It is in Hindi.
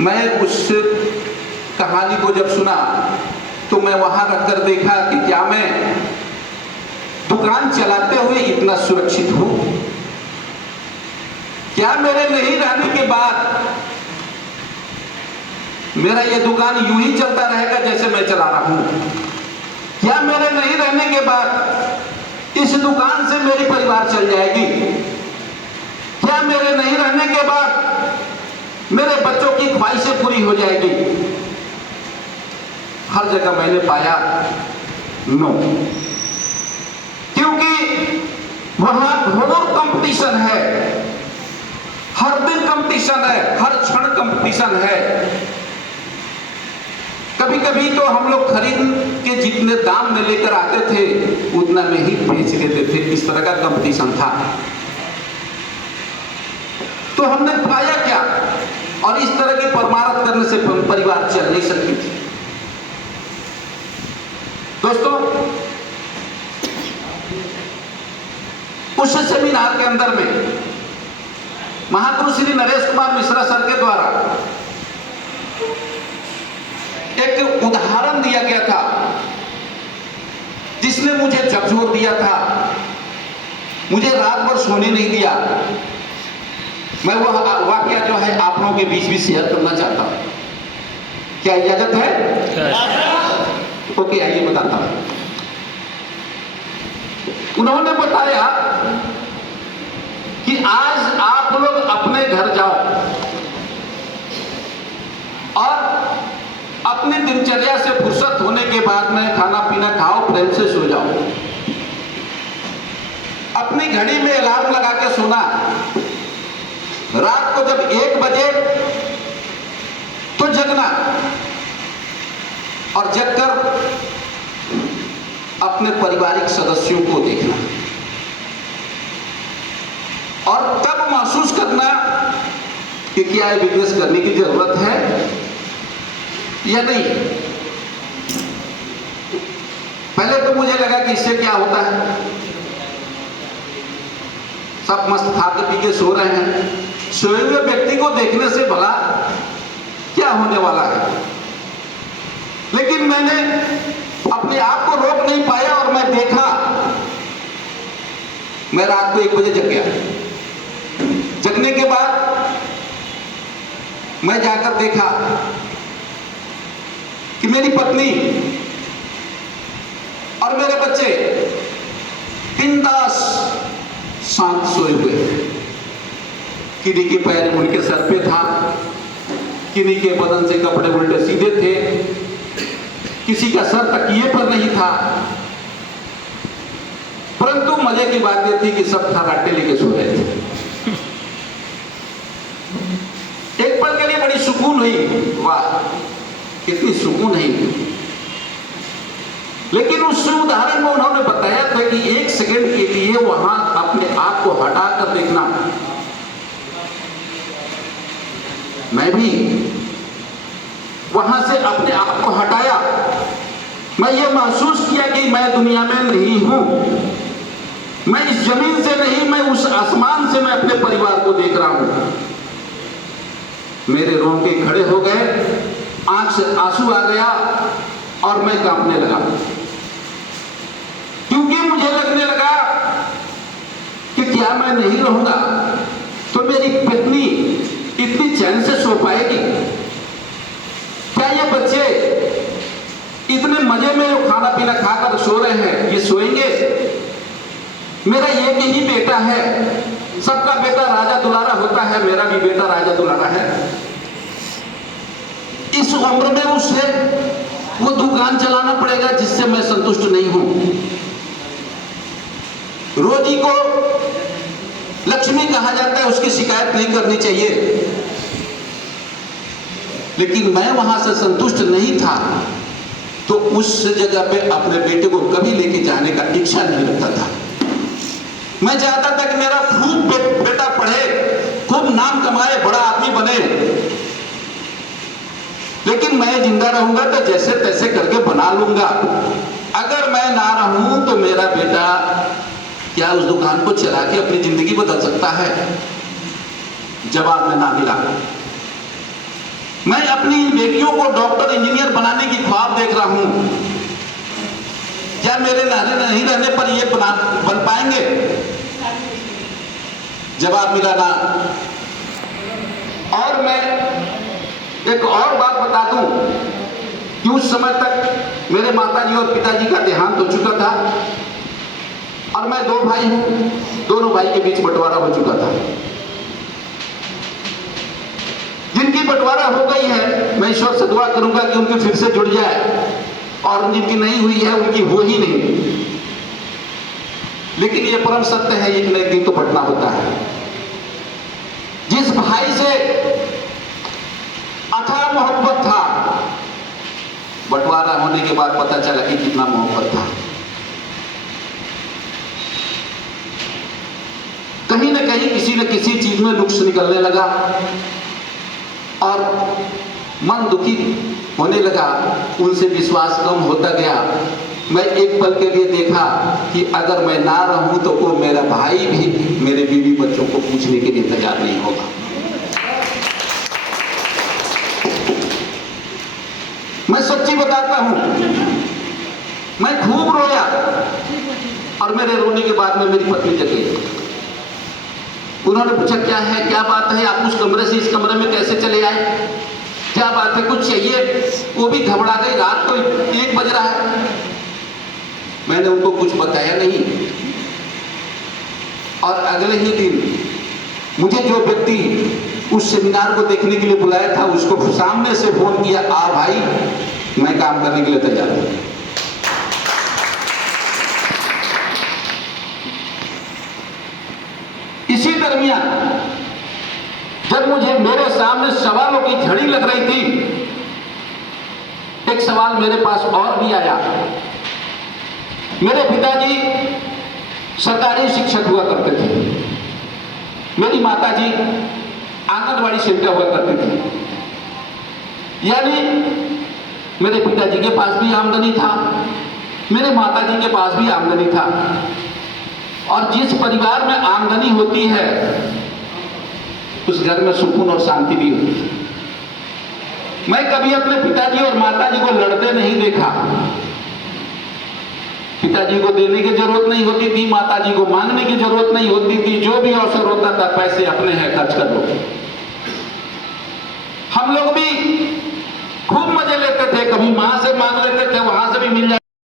मैं उस कहानी को जब सुना तो मैं वहां रखकर देखा कि क्या मैं दुकान चलाते हुए इतना सुरक्षित हूं? क्या मेरे नहीं रहने के बाद मेरा ये दुकान यूं ही चलता रहेगा जैसे मैं चला रहा हूं? क्या मेरे नहीं रहने के बाद इस दुकान से मेरी परिवार चल जाएगी? क्या मेरे नहीं रहने के बाद मेरे बच्चों की ख्वाहिशें पूरी हो जाएगी? हर जगह मैंने पाया नो, क्योंकि वहां घोर कंपटीशन है, हर दिन कंपटीशन है, हर क्षण कंपटीशन है। कभी कभी तो हम लोग खरीद के जितने दाम में लेकर आते थे उतना में ही बेच देते थे, इस तरह का कंपटीशन था। तो हमने पाया क्या? और इस तरह की परमारथ करने से परिवार चल नहीं सकती थी। दोस्तों, उस सेमिनार के अंदर में महागुरु श्री नरेश कुमार मिश्रा सर के द्वारा एक उदाहरण दिया गया था जिसने मुझे झकझोर दिया था, मुझे रात भर सोने नहीं दिया। मैं वह वाकया जो है आप लोगों के बीच भी शेयर करना चाहता हूं। क्या इजाजत है? ओके, आइए बताता हूं। उन्होंने बताया कि आज आप लोग अपने घर जाओ और अपनी दिनचर्या से फुर्सत होने के बाद में खाना पीना खाओ, प्रेम से सो जाओ। अपनी घड़ी में अलार्म लगा के सोना। रात को जब 1 बजे तो जगना और जगकर अपने पारिवारिक सदस्यों को देखना और तब महसूस करना कि क्या ये बिजनेस करने की जरूरत है या नहीं। पहले तो मुझे लगा कि इससे क्या होता है, सब मस्त खा के पी के सो रहे हैं, सोए हुए व्यक्ति को देखने से भला क्या होने वाला है। लेकिन मैंने अपने आप को रोक नहीं पाया और मैं देखा। मैं रात को 1 बजे जग गया। जगने के बाद मैं जाकर देखा कि मेरी पत्नी और मेरे बच्चे बिंदास शांत सोए हुए। किन्हीं के पैर उनके सर पे था, किन्हीं के बदन से कपड़े उल्टे सीधे थे, किसी का सर तकिए पर नहीं था। परंतु मजे की बात यह थी कि सब खर्राटे लेके सो रहे थे। एक पल के लिए बड़ी सुकून हुई, वाह कितनी सुकून है। लेकिन उस उदाहरण में उन्होंने बताया था कि 1 सेकंड के लिए वहां अपने आप को हटाकर देखना। मैं भी वहां से अपने आप को हटाया। मैं ये महसूस किया कि मैं दुनिया में नहीं हूं, मैं इस जमीन से नहीं, मैं उस आसमान से मैं अपने परिवार को देख रहा हूं। मेरे रोंगटे खड़े हो गए, आंख से आंसू आ गया और मैं कांपने लगा, क्योंकि मुझे लगने लगा कि क्या मैं नहीं रहूंगा तो मेरी पत्नी इतनी चैन से सो पाएगी? क्या ये बच्चे इतने मजे में जो खाना पीना खाकर सो रहे हैं ये सोएंगे? मेरा एक ही बेटा है, सबका बेटा राजा दुलारा होता है, मेरा भी बेटा राजा दुलारा है। इस उम्र में उसे वो दुकान चलाना पड़ेगा जिससे मैं संतुष्ट नहीं हूं। रोजी को लक्ष्मी कहा जाता है, उसकी शिकायत नहीं करनी चाहिए। लेकिन मैं वहां से संतुष्ट नहीं था, तो उस जगह पे अपने बेटे को कभी लेके जाने का इच्छा नहीं रखता था। मैं चाहता था कि मेरा खूब बेटा पढ़े, खूब नाम कमाए, बड़ा आदमी बने। लेकिन मैं जिंदा रहूंगा तो जैसे तैसे करके बना लूंगा। अगर मैं ना रहूं तो मेरा बेटा क्या उस दुकान को चला के अपनी जिंदगी बदल सकता है? जवाब में ना मिला। मैं अपनी इन बेटियों को डॉक्टर इंजीनियर बनाने की ख्वाब देख रहा हूं। क्या मेरे नहीं रहने पर ये बन पाएंगे? जवाब मिला ना। और मैं एक और बात बता दूं कि उस समय तक मेरे माताजी और पिताजी का देहांत हो चुका था और मैं 2 भाई हूं, दोनों भाई के बीच बंटवारा हो चुका था। जिनकी बंटवारा हो गई है, मैं ईश्वर से दुआ करूंगा कि उनकी फिर से जुड़ जाए, और जिनकी नहीं हुई है उनकी हो ही नहीं। लेकिन यह परम सत्य है, एक न एक दिन तो बंटना होता है। जिस भाई से अथाह मोहब्बत था, बंटवारा होने के बाद पता चला कि कितना मोहब्बत था। कहीं न कहीं किसी न किसी चीज में नुक्स निकलने लगा और मन दुखी होने लगा, उनसे विश्वास कम होता गया। मैं एक पल के लिए देखा कि अगर मैं ना रहूं तो वो मेरा भाई भी मेरे बीवी बच्चों को पूछने के लिए तैयार नहीं होगा। मैं सच्ची बताता हूं, मैं खूब रोया और मेरे रोने के बाद में मेरी पत्नी जग गई। उन्होंने पूछा क्या है, क्या बात है, आप उस कमरे से इस कमरे में कैसे चले आए, क्या बात है, कुछ चाहिए? वो भी घबरा गई। रात तो 1 बज रहा है। मैंने उनको कुछ बताया नहीं और अगले ही दिन मुझे जो व्यक्ति उस सेमिनार को देखने के लिए बुलाया था उसको सामने से फोन किया, आ भाई मैं काम करने के लिए तैयार हूं। इसी दरमियान जब मुझे मेरे सामने सवालों की झड़ी लग रही थी, एक सवाल मेरे पास और भी आया। मेरे पिताजी सरकारी शिक्षक हुआ करते थे, मेरी माताजी आंगनवाड़ी सेविका हुआ करती थी। यानी मेरे पिताजी के पास भी आमदनी था, मेरे माताजी के पास भी आमदनी था। और जिस परिवार में आमदनी होती है उस घर में सुकून और शांति भी होती है। मैं कभी अपने पिताजी और माताजी को लड़ते नहीं देखा। पिताजी को देने की जरूरत नहीं होती थी, माताजी को मांगने की जरूरत नहीं होती थी। जो भी अवसर होता था, पैसे अपने हैं, खर्च कर लो। हम लोग भी खूब मजे लेते थे, कभी मां से मांग लेते